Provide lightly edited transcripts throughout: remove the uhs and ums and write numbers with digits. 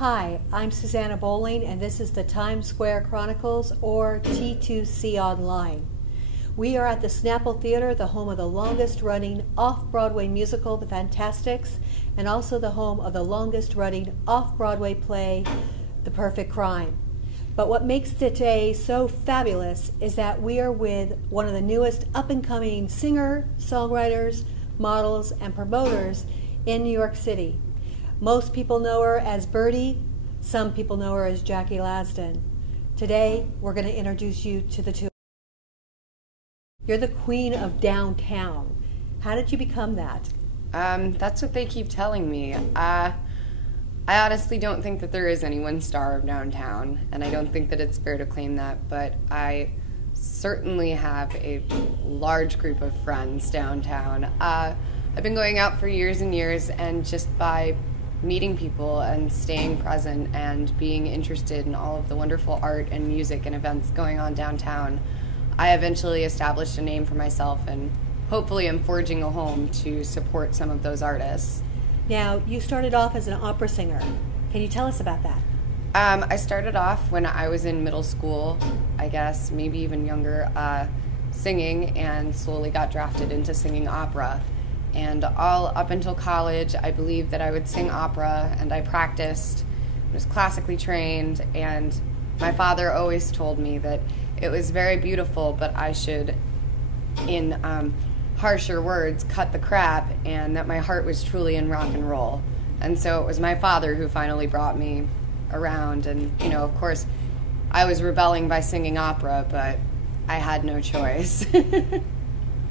Hi, I'm Susanna Bowling, and this is the Times Square Chronicles, or T2C Online. We are at the Snapple Theater, the home of the longest-running off-Broadway musical, The Fantastics, and also the home of the longest-running off-Broadway play, The Perfect Crime. But what makes today so fabulous is that we are with one of the newest up-and-coming singer, songwriters, models, and promoters in New York City. Most people know her as Birdy. Some people know her as Jackie Lasdon. Today, we're going to introduce you to the two. You're the queen of downtown. How did you become that? That's what they keep telling me. I honestly don't think that there is any one star of downtown, and I don't think that it's fair to claim that, but I certainly have a large group of friends downtown. I've been going out for years and years, and just by meeting people and staying present and being interested in all of the wonderful art and music and events going on downtown, I eventually established a name for myself, and hopefully I'm forging a home to support some of those artists. Now, you started off as an opera singer. Can you tell us about that? I started off when I was in middle school, I guess, maybe even younger, singing, and slowly got drafted into singing opera. And all up until college, I believed that I would sing opera, and I practiced, was classically trained, and my father always told me that it was very beautiful, but I should, in harsher words, cut the crap, and that my heart was truly in rock and roll. And so it was my father who finally brought me around, and, you know, of course, I was rebelling by singing opera, but I had no choice.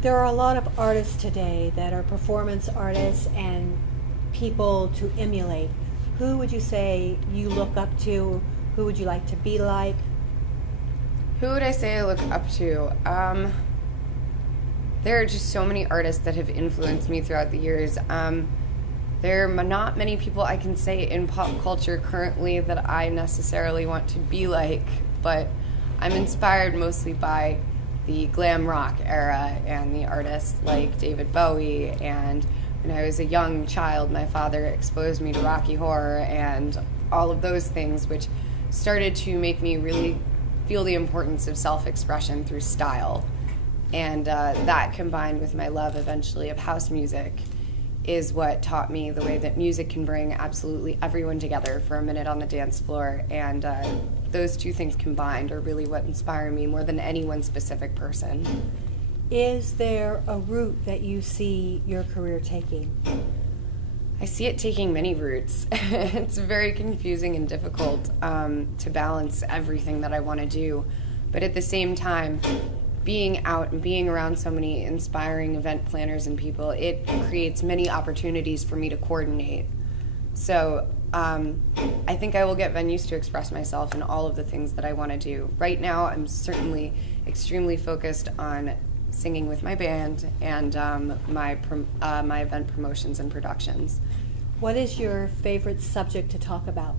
There are a lot of artists today that are performance artists and people to emulate. Who would you say you look up to? Who would you like to be like? Who would I say I look up to? There are just so many artists that have influenced me throughout the years. There are not many people I can say in pop culture currently that I necessarily want to be like, but I'm inspired mostly by the glam rock era and the artists like David Bowie, and when I was a young child, my father exposed me to Rocky Horror and all of those things, which started to make me really feel the importance of self-expression through style. And that, combined with my love eventually of house music, is what taught me the way that music can bring absolutely everyone together for a minute on the dance floor, and those two things combined are really what inspire me more than any one specific person. Is there a route that you see your career taking? I see it taking many routes. It's very confusing and difficult to balance everything that I want to do, but at the same time, being out and being around so many inspiring event planners and people, it creates many opportunities for me to coordinate. So I think I will get venues to express myself in all of the things that I want to do. Right now, I'm certainly extremely focused on singing with my band and my event promotions and productions. What is your favorite subject to talk about?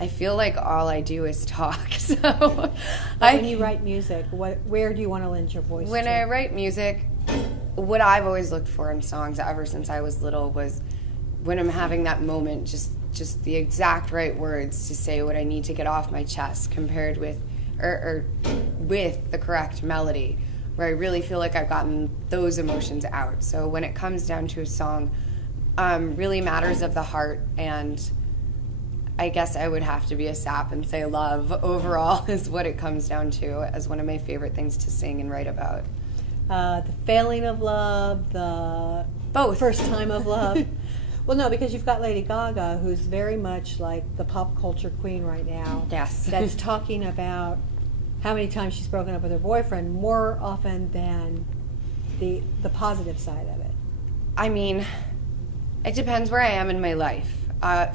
I feel like all I do is talk. So when you write music, where do you want to lend your voice When to? I write music, what I've always looked for in songs ever since I was little was when I'm having that moment, just the exact right words to say what I need to get off my chest, compared with or with the correct melody, where I really feel like I've gotten those emotions out. So when it comes down to a song, really matters of the heart, and I guess I would have to be a sap and say love overall is what it comes down to as one of my favorite things to sing and write about. The failing of love, the Both. first time of love. Well, no, because you've got Lady Gaga, who's very much like the pop culture queen right now. Yes. That's talking about how many times she's broken up with her boyfriend, more often than the positive side of it. I mean, it depends where I am in my life.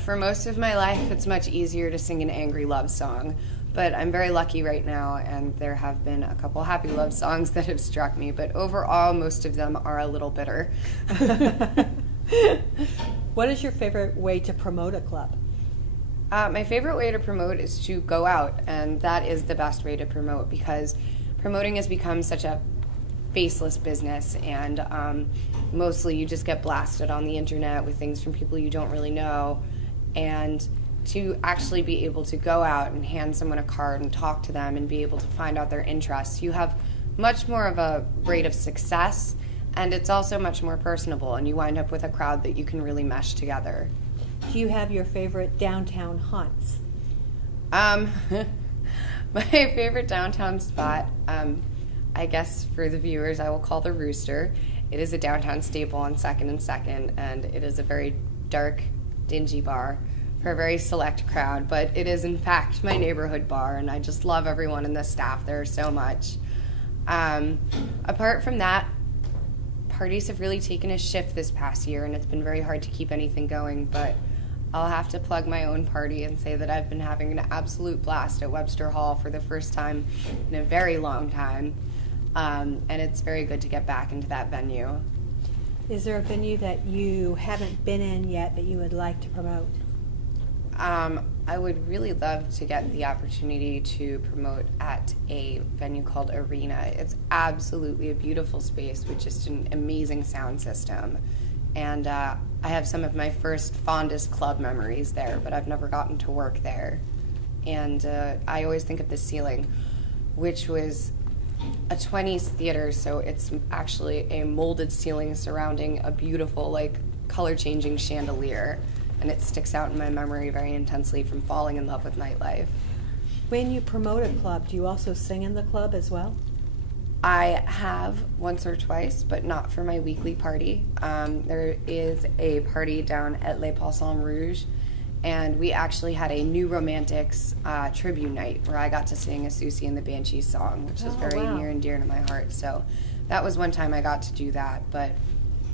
For most of my life, it's much easier to sing an angry love song, but I'm very lucky right now, and there have been a couple happy love songs that have struck me, but overall, most of them are a little bitter. What is your favorite way to promote a club? My favorite way to promote is to go out, and that is the best way to promote, because promoting has become such a faceless business, and mostly you just get blasted on the internet with things from people you don't really know. And to actually be able to go out and hand someone a card and talk to them and be able to find out their interests, you have much more of a rate of success, and it's also much more personable, and you wind up with a crowd that you can really mesh together. Do you have your favorite downtown haunts? My favorite downtown spot, I guess for the viewers, I will call the Rooster. It is a downtown staple on 2nd and 2nd, and it is a very dark, dingy bar for a very select crowd, but it is in fact my neighborhood bar, and I just love everyone in the staff there so much. Apart from that, parties have really taken a shift this past year, and it's been very hard to keep anything going, but I'll have to plug my own party and say that I've been having an absolute blast at Webster Hall for the first time in a very long time, and it's very good to get back into that venue. Is there a venue that you haven't been in yet that you would like to promote? I would really love to get the opportunity to promote at a venue called Arena. It's absolutely a beautiful space with just an amazing sound system. And I have some of my first fondest club memories there, but I've never gotten to work there. And I always think of the ceiling, which was a 20s theater, so it's actually a molded ceiling surrounding a beautiful, like, color-changing chandelier. And it sticks out in my memory very intensely from falling in love with nightlife. When you promote a club, do you also sing in the club as well? I have once or twice, but not for my weekly party. There is a party down at Les Poissons Rouge, and we actually had a New Romantics tribute night where I got to sing a Susie and the Banshees song, which is very near and dear to my heart. So that was one time I got to do that, but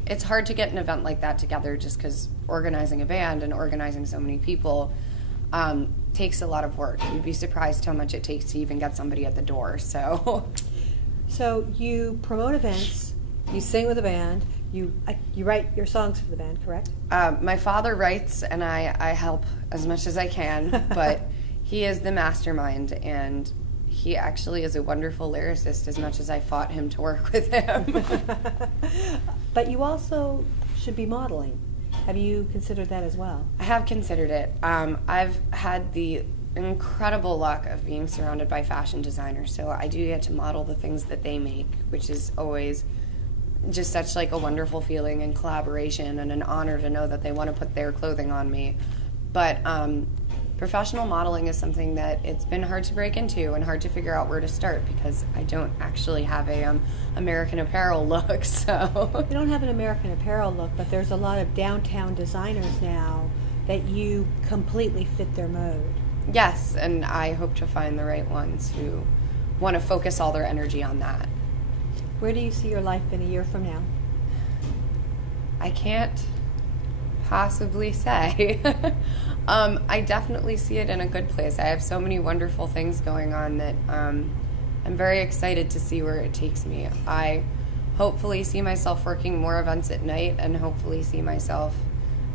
it's hard to get an event like that together just because organizing a band and organizing so many people takes a lot of work. You'd be surprised how much it takes to even get somebody at the door. So you promote events, you sing with a band, you write your songs for the band, correct? My father writes, and I help as much as I can, but he is the mastermind, and he actually is a wonderful lyricist as much as I fought him to work with him. But you also should be modeling. Have you considered that as well? I have considered it. I've had the incredible luck of being surrounded by fashion designers, so I do get to model the things that they make, which is always just such like a wonderful feeling and collaboration and an honor to know that they want to put their clothing on me. But professional modeling is something that it's been hard to break into and hard to figure out where to start because I don't actually have a American Apparel look. So you don't have an American Apparel look, but there's a lot of downtown designers now that you completely fit their mode. Yes, and I hope to find the right ones who want to focus all their energy on that. Where do you see your life in a year from now? I can't possibly say. I definitely see it in a good place. I have so many wonderful things going on that I'm very excited to see where it takes me. I hopefully see myself working more events at night and hopefully see myself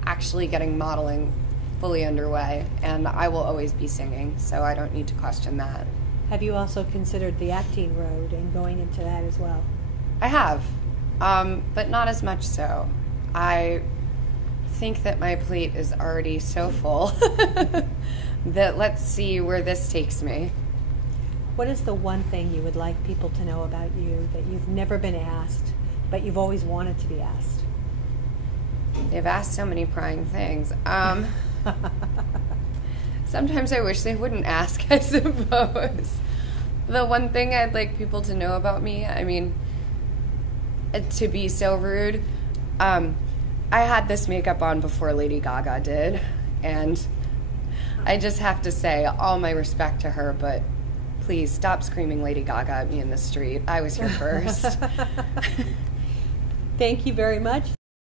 actually getting modeling fully underway, and I will always be singing, so I don't need to question that. Have you also considered the acting road and going into that as well? I have, but not as much so. I think that my plate is already so full that let's see where this takes me. What is the one thing you would like people to know about you that you've never been asked, but you've always wanted to be asked? They've asked so many prying things. Sometimes I wish they wouldn't ask, I suppose. The one thing I'd like people to know about me, I mean, to be so rude, I had this makeup on before Lady Gaga did, and I just have to say all my respect to her, but please stop screaming Lady Gaga at me in the street. I was here first. Thank you very much.